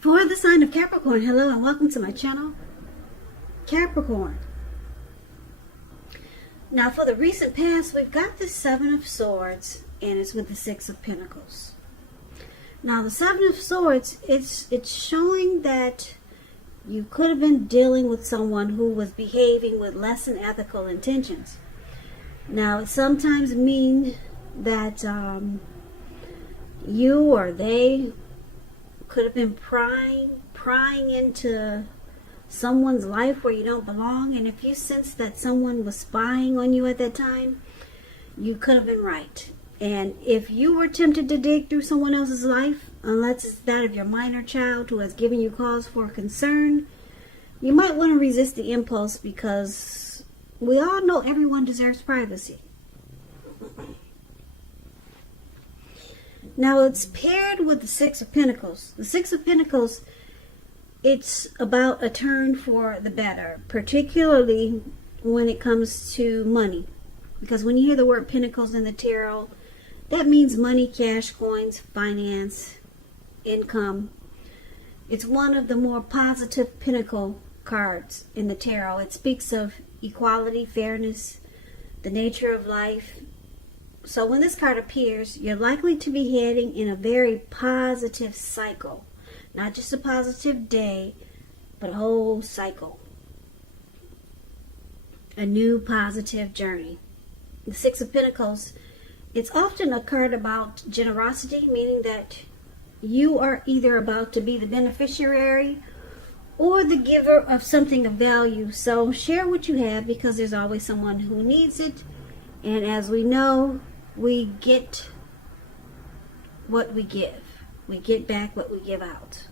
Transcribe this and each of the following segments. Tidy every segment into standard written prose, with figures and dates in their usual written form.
For the sign of Capricorn, hello and welcome to my channel, Capricorn. Now for the recent past, we've got the Seven of Swords and it's with the Six of Pentacles. Now the Seven of Swords, it's showing that you could have been dealing with someone who was behaving with less than ethical intentions. Now it sometimes means that you or they could have been prying into someone's life where you don't belong, and if you sense that someone was spying on you at that time, you could have been right. And if you were tempted to dig through someone else's life, unless it's that of your minor child who has given you cause for concern, you might want to resist the impulse, because we all know everyone deserves privacy. Now it's paired with the Six of Pentacles. The Six of Pentacles, it's about a turn for the better, particularly when it comes to money. Because when you hear the word Pentacles in the tarot, that means money, cash, coins, finance, income. It's one of the more positive Pentacle cards in the tarot. It speaks of equality, fairness, the nature of life. So when this card appears, you're likely to be heading in a very positive cycle. Not just a positive day, but a whole cycle. A new positive journey. The Six of Pentacles, it's often a card about generosity, meaning that you are either about to be the beneficiary or the giver of something of value. So share what you have, because there's always someone who needs it. And as we know, we get what we give. We get back what we give out.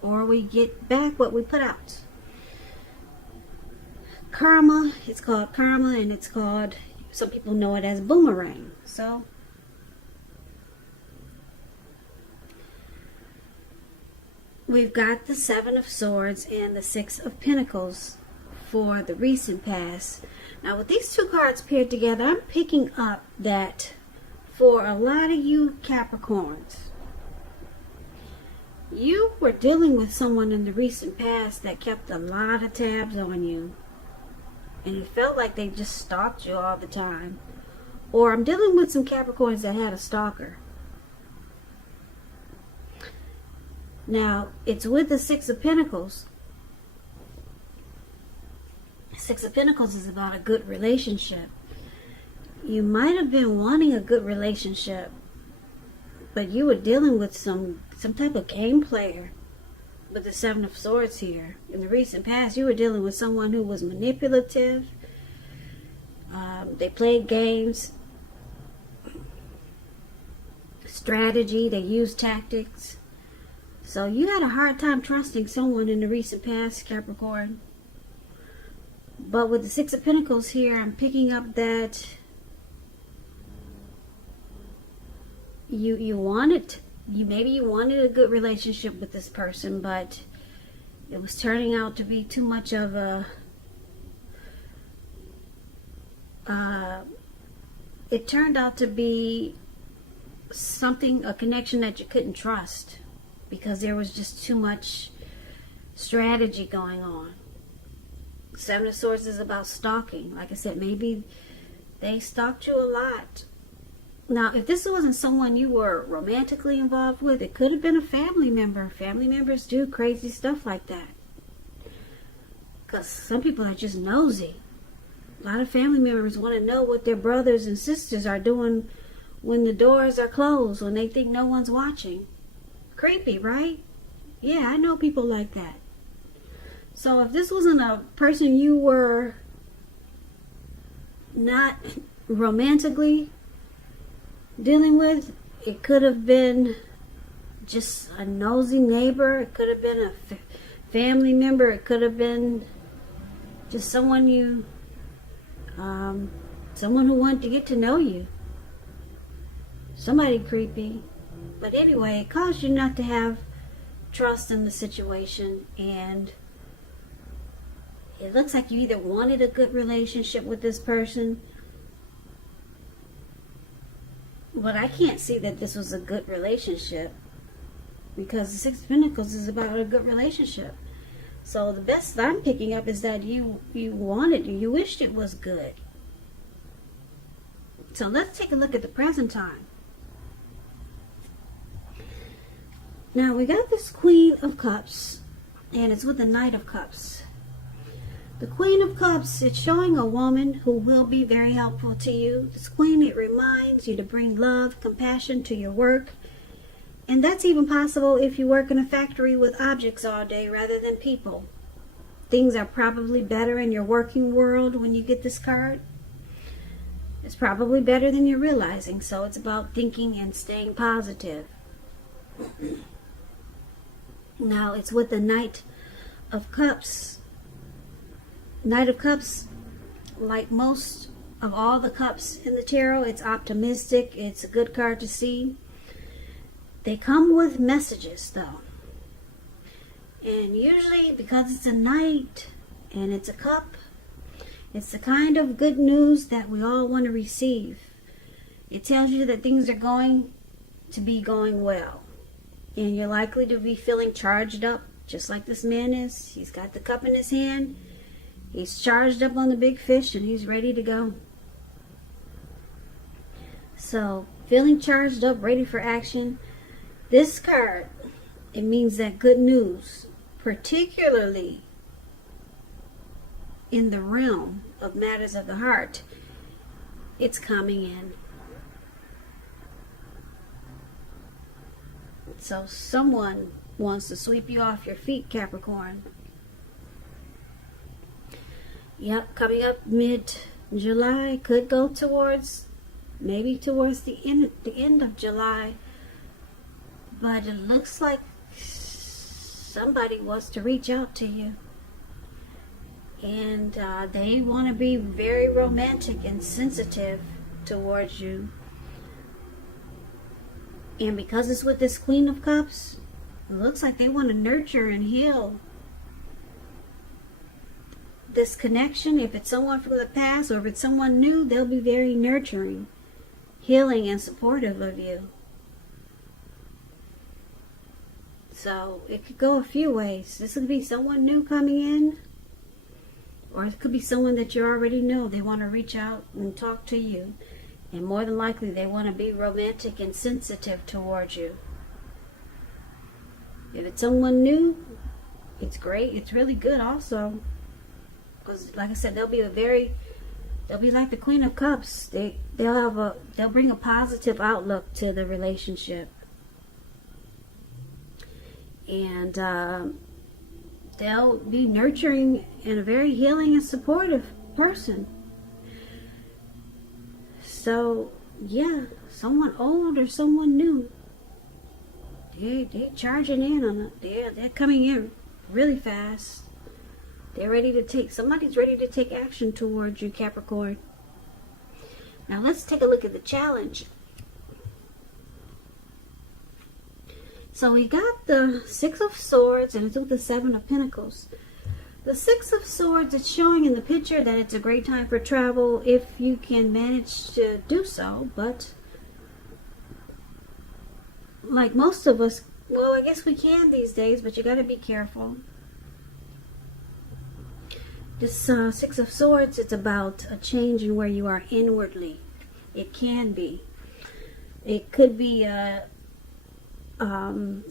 Or we get back what we put out. Karma, it's called karma, and it's called, some people know it as boomerang. So we've got the Seven of Swords and the Six of Pentacles for the recent past. Now with these two cards paired together, I'm picking up that for a lot of you Capricorns, you were dealing with someone in the recent past that kept a lot of tabs on you. And you felt like they just stalked you all the time. Or I'm dealing with some Capricorns that had a stalker. Now, it's with the Six of Pentacles. Six of Pentacles is about a good relationship. You might have been wanting a good relationship, but you were dealing with some type of game player with the Seven of Swords here. In the recent past, you were dealing with someone who was manipulative. They played games, strategy, they used tactics. So you had a hard time trusting someone in the recent past, Capricorn. But with the Six of Pentacles here, I'm picking up that you wanted a good relationship with this person, but it was turning out to be too much of a it turned out to be a connection that you couldn't trust, because there was just too much strategy going on. Seven of Swords is about stalking. Like I said, maybe they stalked you a lot. Now, if this wasn't someone you were romantically involved with, it could have been a family member. Family members do crazy stuff like that, because some people are just nosy. A lot of family members want to know what their brothers and sisters are doing when the doors are closed, when they think no one's watching. Creepy, right? Yeah, I know people like that. So if this wasn't a person you were not romantically dealing with, it could have been just a nosy neighbor. It could have been a family member. It could have been just someone someone who wanted to get to know you. Somebody creepy. But anyway, it caused you not to have trust in the situation, and it looks like you either wanted a good relationship with this person, but I can't see that this was a good relationship. because the Six of Pentacles is about a good relationship. So the best I'm picking up is that you wanted, you wished it was good. So let's take a look at the present time. Now we got this Queen of Cups, and it's with the Knight of Cups. The Queen of Cups, it's showing a woman who will be very helpful to you. This Queen, it reminds you to bring love, compassion to your work. And that's even possible if you work in a factory with objects all day rather than people. Things are probably better in your working world when you get this card. It's probably better than you're realizing. So it's about thinking and staying positive. Now it's with the Knight of Cups. Knight of Cups, like most of all the cups in the tarot, it's optimistic. It's a good card to see. They come with messages though. And usually because it's a knight and it's a cup, it's the kind of good news that we all want to receive. It tells you that things are going to be going well. And you're likely to be feeling charged up, just like this man is. He's got the cup in his hand. He's charged up on the big fish and he's ready to go. So, feeling charged up, ready for action. This card, it means that good news, particularly in the realm of matters of the heart, it's coming in. So someone wants to sweep you off your feet, Capricorn. Yep, coming up mid-July, could go towards, maybe towards the end of July. But it looks like somebody wants to reach out to you. And they want to be very romantic and sensitive towards you. And because it's with this Queen of Cups, it looks like they want to nurture and heal this connection. If it's someone from the past or if it's someone new, they'll be very nurturing, healing, and supportive of you. So it could go a few ways. This could be someone new coming in, or it could be someone that you already know. They want to reach out and talk to you. And more than likely, they want to be romantic and sensitive towards you. If it's someone new, it's great. It's really good also. Because, like I said, they'll be like the Queen of Cups. They'll bring a positive outlook to the relationship. And they'll be nurturing and a very healing and supportive person. So, yeah, someone old or someone new. They're charging in on it. They're coming in really fast. Somebody's ready to take action towards you, Capricorn. Now let's take a look at the challenge. So we got the Six of Swords and it's with the Seven of Pentacles. The Six of Swords, it's showing in the picture that it's a great time for travel if you can manage to do so. But like most of us, well, I guess we can these days, but you got to be careful. This Six of Swords, it's about a change in where you are inwardly. It can be. It could be a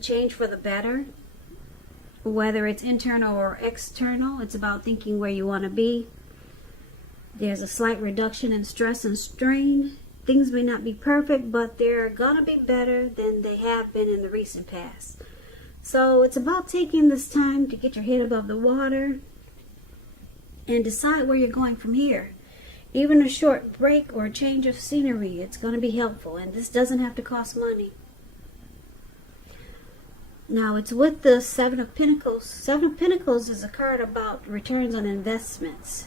change for the better, whether it's internal or external. It's about thinking where you want to be. There's a slight reduction in stress and strain. Things may not be perfect, but they're going to be better than they have been in the recent past. So it's about taking this time to get your head above the water and decide where you're going from here. Even a short break or a change of scenery, it's going to be helpful. And this doesn't have to cost money. Now, it's with the Seven of Pentacles. Seven of Pentacles is a card about returns on investments.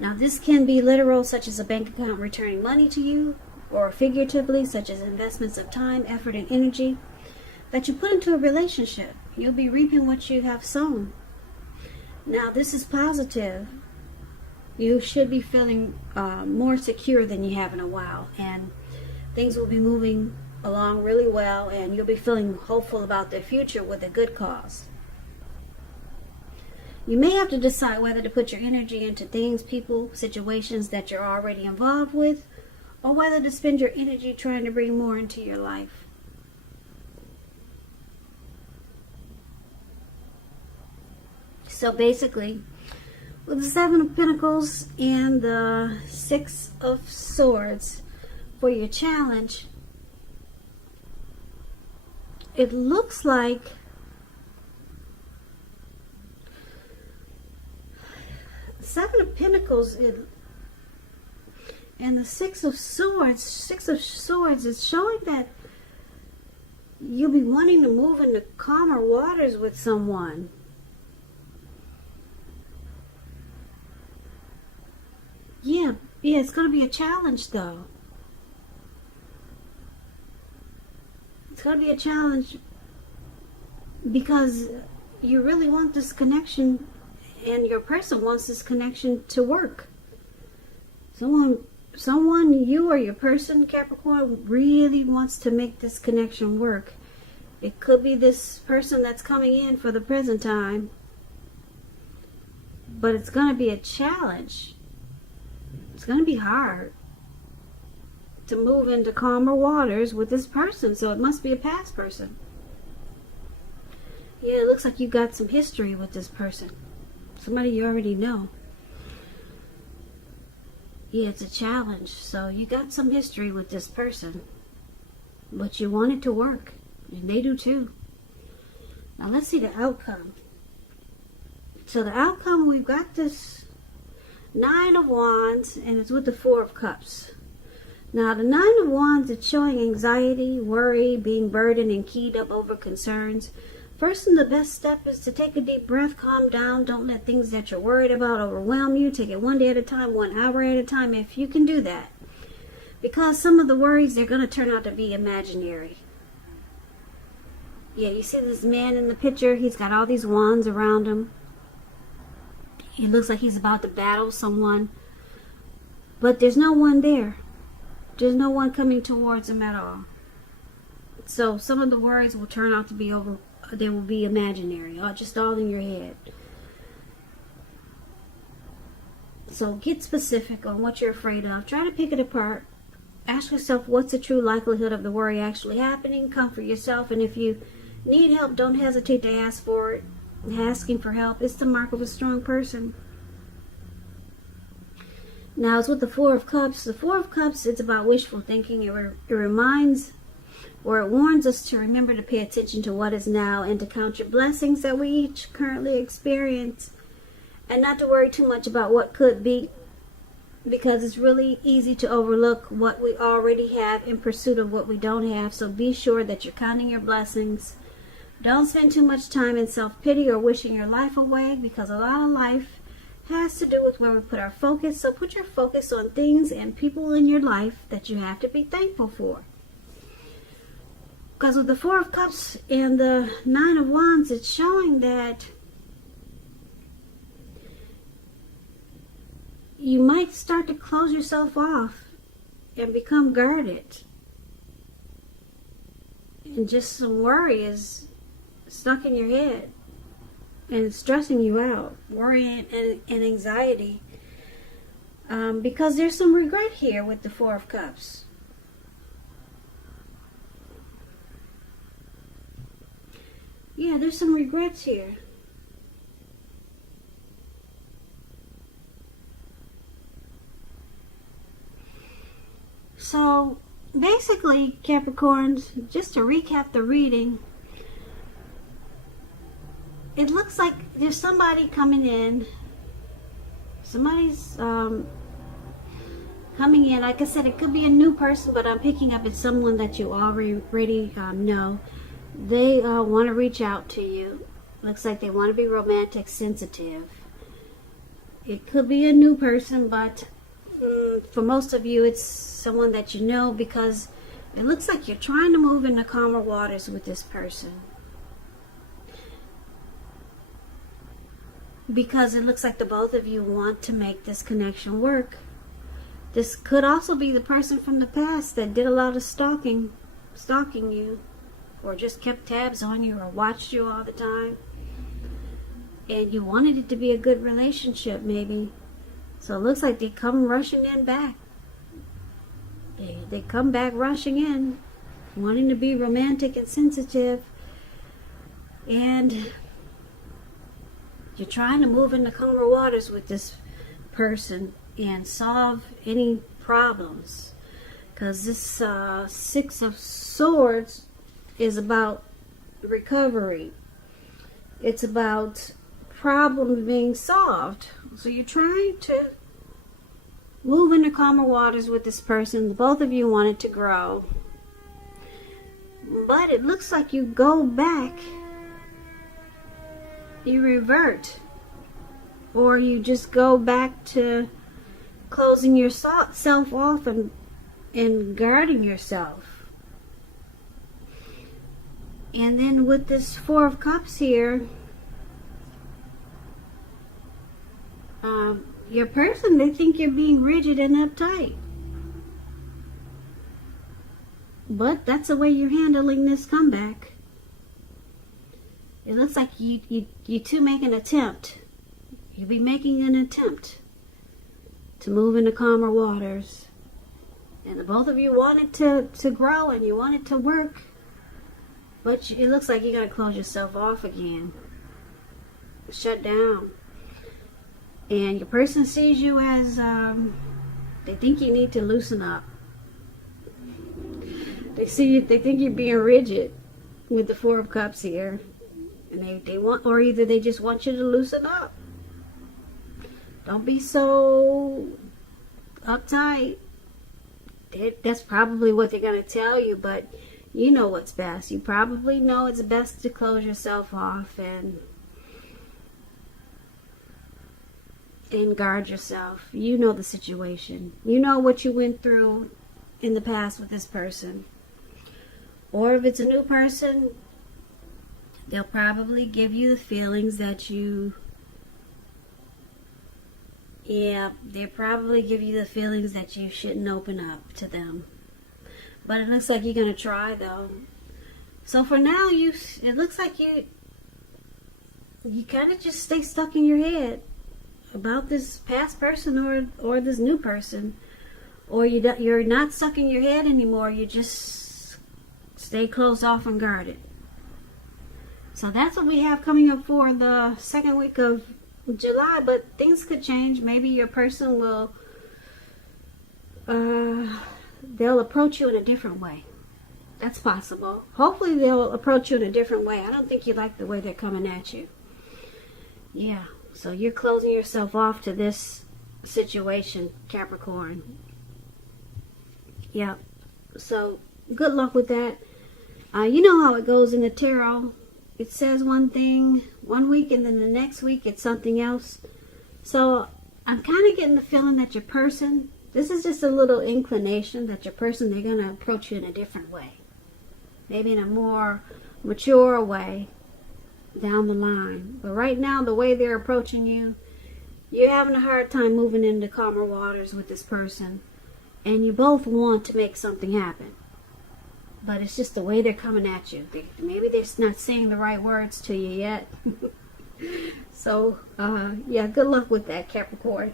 Now, this can be literal, such as a bank account returning money to you, or figuratively, such as investments of time, effort, and energy that you put into a relationship. You'll be reaping what you have sown. Now, this is positive. You should be feeling more secure than you have in a while, and things will be moving along really well, and you'll be feeling hopeful about the future with a good cause. You may have to decide whether to put your energy into things, people, situations that you're already involved with, or whether to spend your energy trying to bring more into your life. So basically, with the Seven of Pentacles and the Six of Swords for your challenge, it looks like Seven of Pentacles and the Six of Swords is showing that you'll be wanting to move into calmer waters with someone. Yeah, it's going to be a challenge, though. It's going to be a challenge because you really want this connection, and your person wants this connection to work. Someone, you or your person, Capricorn, really wants to make this connection work. It could be this person that's coming in for the present time, but it's going to be a challenge. It's going to be hard to move into calmer waters with this person, so it must be a past person. Yeah, it looks like you got some history with this person. Somebody you already know. Yeah, it's a challenge. So you got some history with this person, but you want it to work, and they do too. Now let's see the outcome. So the outcome, we've got this Nine of Wands, and it's with the Four of Cups. Now the Nine of Wands, it's showing anxiety, worry, being burdened and keyed up over concerns. First and the best step is to take a deep breath, calm down. Don't let things that you're worried about overwhelm you. Take it one day at a time, 1 hour at a time, if you can do that. Because some of the worries, they're going to turn out to be imaginary. Yeah, you see this man in the picture? He's got all these wands around him. He looks like he's about to battle someone. But there's no one there. There's no one coming towards him at all. So some of the worries will turn out to be they will be imaginary, or just all in your head. So get specific on what you're afraid of. Try to pick it apart. Ask yourself, what's the true likelihood of the worry actually happening? Comfort yourself, and if you need help, don't hesitate to ask for it. Asking for help is the mark of a strong person. Now it's with the Four of Cups. The Four of Cups, it's about wishful thinking. It reminds, or it warns us to remember to pay attention to what is now and to count your blessings that we each currently experience, and not to worry too much about what could be, because it's really easy to overlook what we already have in pursuit of what we don't have. So be sure that you're counting your blessings. Don't spend too much time in self-pity or wishing your life away, because a lot of life has to do with where we put our focus. So put your focus on things and people in your life that you have to be thankful for. Because with the Four of Cups and the Nine of Wands, it's showing that you might start to close yourself off and become guarded. And just some worry is stuck in your head and stressing you out. Worry and anxiety. Because there's some regret here with the Four of Cups. Yeah, there's some regrets here. So, basically, Capricorns, just to recap the reading, it looks like there's somebody coming in. Somebody's coming in. Like I said, it could be a new person, but I'm picking up it's someone that you already know. They want to reach out to you. Looks like they want to be romantic, sensitive. It could be a new person, but for most of you, it's someone that you know, because it looks like you're trying to move into calmer waters with this person. Because it looks like the both of you want to make this connection work. This could also be the person from the past that did a lot of stalking stalking you, or just kept tabs on you, or watched you all the time. And you wanted it to be a good relationship, maybe. So it looks like they come rushing in back. They come back rushing in, wanting to be romantic and sensitive. And you're trying to move into calmer waters with this person and solve any problems. Because this Six of Swords is about recovery. It's about problems being solved. So you're trying to move into calmer waters with this person. Both of you wanted to grow. But it looks like you go back. You revert. Or you just go back to closing yourself off and guarding yourself. And then with this Four of Cups here, your person, they think you're being rigid and uptight. But that's the way you're handling this comeback. It looks like you two make an attempt. You'll be making an attempt to move into calmer waters. And the both of you wanted to grow and you wanted to work. But it looks like you're going to close yourself off again. Shut down. And your person sees you as, they think you need to loosen up. They think you're being rigid with the Four of Cups here. And they want, or either they just want you to loosen up. Don't be so uptight. That's probably what they're going to tell you, but you know what's best. You probably know it's best to close yourself off and guard yourself. You know the situation. You know what you went through in the past with this person. Or if it's a new person, they'll probably give you the feelings that you... Yeah, they'll probably give you the feelings that you shouldn't open up to them. But it looks like you're going to try, though. So for now, it looks like you kind of just stay stuck in your head about this past person or this new person. Or you're not stuck in your head anymore. You just stay closed off and guarded. So that's what we have coming up for the second week of July, but things could change. Maybe your person will they'll approach you in a different way. That's possible. Hopefully they'll approach you in a different way. I don't think you like the way they're coming at you. Yeah, so you're closing yourself off to this situation, Capricorn. Yeah, so good luck with that. You know how it goes in the tarot. It says one thing one week and then the next week it's something else. So I'm kind of getting the feeling that your person, this is just a little inclination that your person, they're going to approach you in a different way. Maybe in a more mature way down the line. But right now, the way they're approaching you, you're having a hard time moving into calmer waters with this person. And you both want to make something happen. But it's just the way they're coming at you. Maybe they're not saying the right words to you yet. So, yeah, good luck with that, Capricorn.